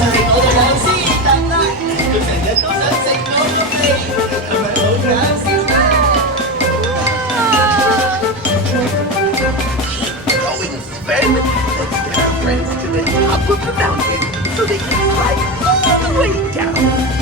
sa Signola Galaxy. Tama. Kung saan ganito sa Signola Play. Kamalo Galaxy. Going as fun. Let's get our friends to the top of the mountain so they can slide all the way down.